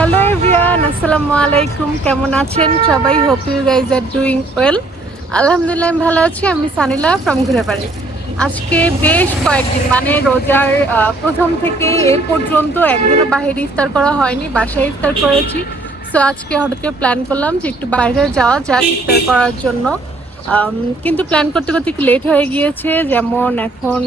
Hello everyone, আসসালামু আলাইকুম। কেমন আছেন সবাই? Hope you guys are doing well. আলহামদুলিল্লাহ আমি ভালো আছি। আমি সানিলা ফ্রম ঘুরে বেড়াই। আজকে বেশ কয়েকদিন মানে রোজার প্রথম থেকে এ পর্যন্ত একদিনও বাইরে ইফতার করা হয়নি, বাসায় ইফতার করেছি। সো আজকে হঠাৎ করে প্ল্যান করলাম যে একটু বাইরে যাওয়া যাক ইফতার করার জন্য। কিন্তু প্ল্যান করতে করতে একটু লেট হয়ে গিয়েছে, যেমন এখন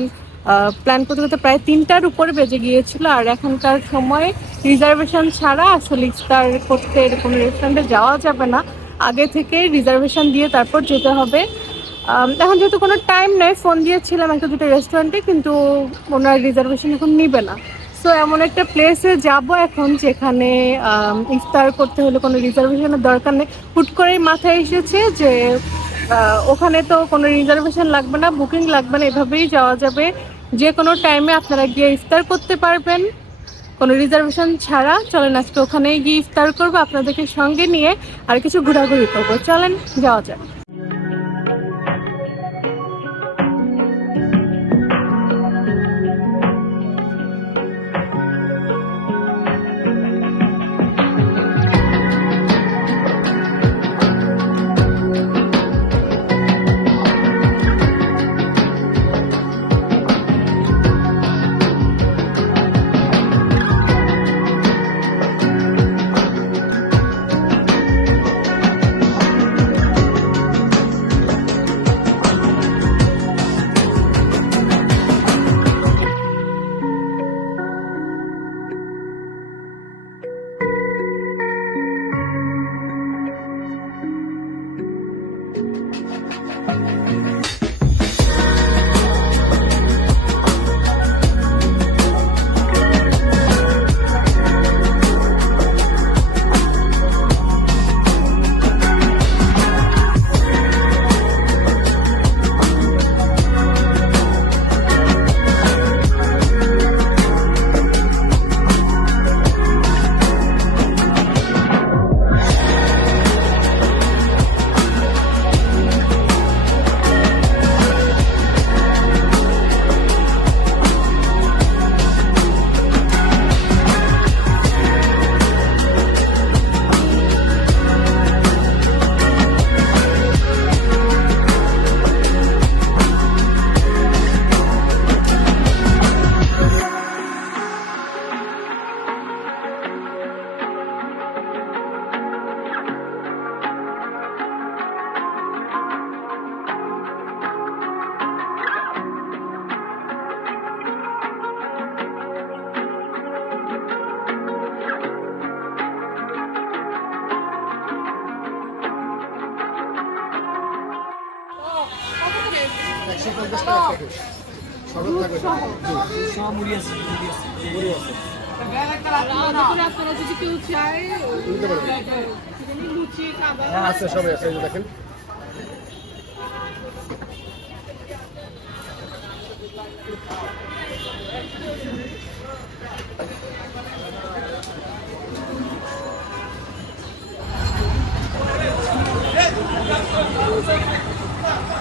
প্ল্যান করতে করতে প্রায় 3টার উপরে বেজে গিয়েছিল। আর এখনকার সময় রিজার্ভেশন ছাড়া আসলে ইফতার করতে কোনো রেস্টুরেন্টে যাওয়া যাবে না, আগে থেকে রিজার্ভেশন দিয়ে তারপর যেতে হবে। এখন যেহেতু কোনো টাইম নেই, ফোন দিয়েছিলাম একটা দুটো রেস্টুরেন্টে, কিন্তু ওনার রিজার্ভেশন এখন নিবে না। সো এমন একটা প্লেসে যাব এখন যেখানে ইফতার করতে হলে কোনো রিজার্ভেশনের দরকার নেই। হুট করেই মাথায় এসেছে যে ওখানে তো কোনো রিজার্ভেশন লাগবে না, বুকিং লাগবে না, এভাবেই যাওয়া যাবে। যে কোনো টাইমে আপনারা গিয়ে ইফতার করতে পারবেন কোনো রিজার্ভেশন ছাড়া। চলেন আজকে ওখানেই গিয়ে ইফতার করবো, আপনাদেরকে সঙ্গে নিয়ে আর কিছু ঘোরাঘুরি করবো। চলেন যাওয়া যাক। আপনারা যদি কেউ চায় লুচি খাবার আছে, সবাই আছে। দেখেন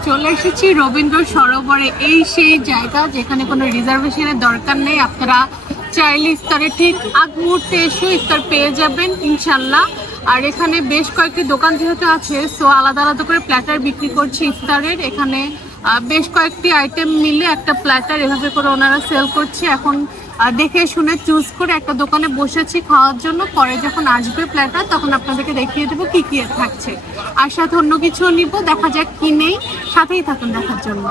চলে এসেছি রবীন্দ্র সরোবরে। এই সেই জায়গা যেখানে কোনো রিজার্ভেশনের দরকার নেই, আপনারা চাইলে ইফতারে ঠিক আগ মুহূর্তে এসে ইফতার পেয়ে যাবেন ইনশাল্লাহ। আর এখানে বেশ কয়েকটি দোকান যেহেতু আছে, সো আলাদা আলাদা করে প্ল্যাটার বিক্রি করছে ইফতারের। এখানে বেশ কয়েকটি আইটেম মিলে একটা প্ল্যাটার এভাবে করে ওনারা সেল করছে। এখন দেখে শুনে চুজ করে একটা দোকানে বসেছি খাওয়ার জন্য। পরে যখন আসবে প্ল্যাটার তখন আপনাদেরকে দেখিয়ে দেবো কি কি থাকছে, আর সাথে অন্য কিছুও নিব। দেখা যাক কি নেই, সাথেই থাকুন দেখার জন্য।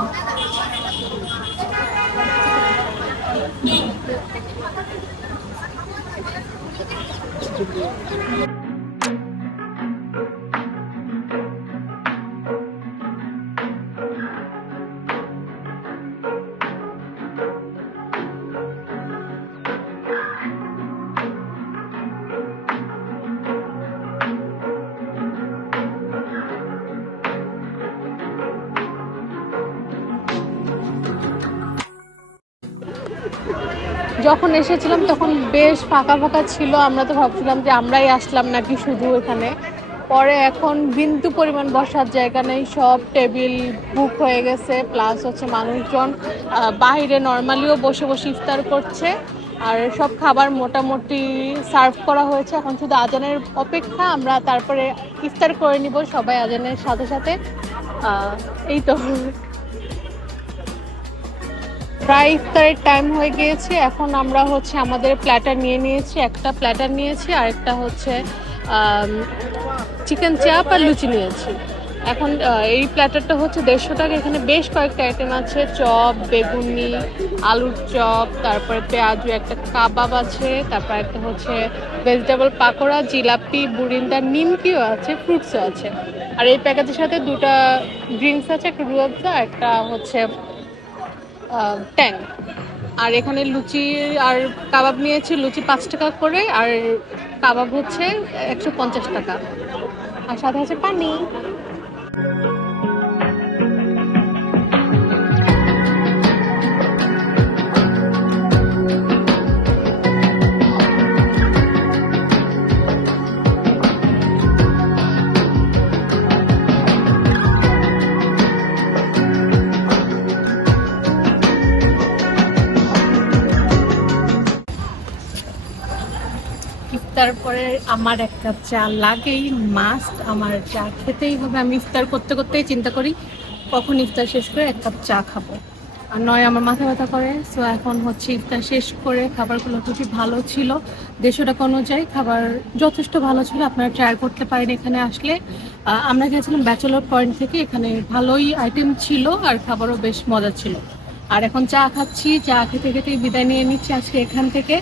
যখন এসেছিলাম তখন বেশ ফাঁকা ফাঁকা ছিল, আমরা তো ভাবছিলাম যে আমরাই আসলাম নাকি শুধু এখানে। পরে এখন বিন্দু পরিমাণ বসার জায়গা নেই, সব টেবিল বুক হয়ে গেছে, প্লাস হচ্ছে মানুষজন বাইরে নর্মালিও বসে বসে ইফতার করছে। আর সব খাবার মোটামুটি সার্ভ করা হয়েছে, এখন শুধু আজানের অপেক্ষা। আমরা তারপরে ইফতার করে নিব সবাই আজানের সাথে সাথে। এই তো প্রায় ইফতারের টাইম হয়ে গিয়েছে। এখন আমরা হচ্ছে আমাদের প্ল্যাটার নিয়ে নিয়েছি, একটা প্ল্যাটার নিয়েছি আর একটা হচ্ছে চিকেন চাপ আর লুচি নিয়েছি। এখন এই প্ল্যাটারটা হচ্ছে 150 টাকা। এখানে বেশ কয়েকটা আইটেম আছে, চপ, বেগুনি, আলুর চপ, তারপরে পেঁয়াজু, একটা কাবাব আছে, তারপর একটা হচ্ছে ভেজিটেবল পাকোড়া, জিলাপি, বুরিন্দা, নিমকিও আছে, ফ্রুটসও আছে। আর এই প্যাকেজের সাথে দুটা ড্রিঙ্কস আছে, একটা রুয়াবজা, একটা হচ্ছে ট্যাং। আর এখানে লুচি আর কাবাব নিয়েছি, লুচি 5 টাকা করে আর কাবাব হচ্ছে 150 টাকা, আর সাথে আছে পানি। ইফতার পরে আমার এক কাপ চা লাগেই, মাস্ট। আমার চা খেতেই হবে। আমি ইফতার করতে করতেই চিন্তা করি কখন ইফতার শেষ করে এক কাপ চা খাবো, আর নয় আমার মাথা ব্যথা করে। সো এখন হচ্ছে ইফতার শেষ করে, খাবারগুলো খুবই ভালো ছিল, 150 টাকা অনুযায়ী খাবার যথেষ্ট ভালো ছিল। আপনারা ট্রাই করতে পারেন এখানে আসলে। আমরা গেছিলাম ব্যাচেলর পয়েন্ট থেকে, এখানে ভালোই আইটেম ছিল আর খাবারও বেশ মজা ছিল। আর এখন চা খাচ্ছি, চা খেতে খেতেই বিদায় নিয়ে নিচ্ছি আজকে এখান থেকে।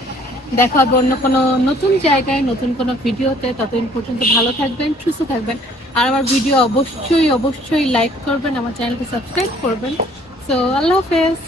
দেখা হবে অন্য কোনো নতুন জায়গায়, নতুন কোনো ভিডিওতে। ততদিন পর্যন্ত ভালো থাকবেন, সুস্থ থাকবেন। আর আমার ভিডিও অবশ্যই অবশ্যই লাইক করবেন, আমার চ্যানেলকে সাবস্ক্রাইব করবেন। সো আল্লাহ হাফেজ।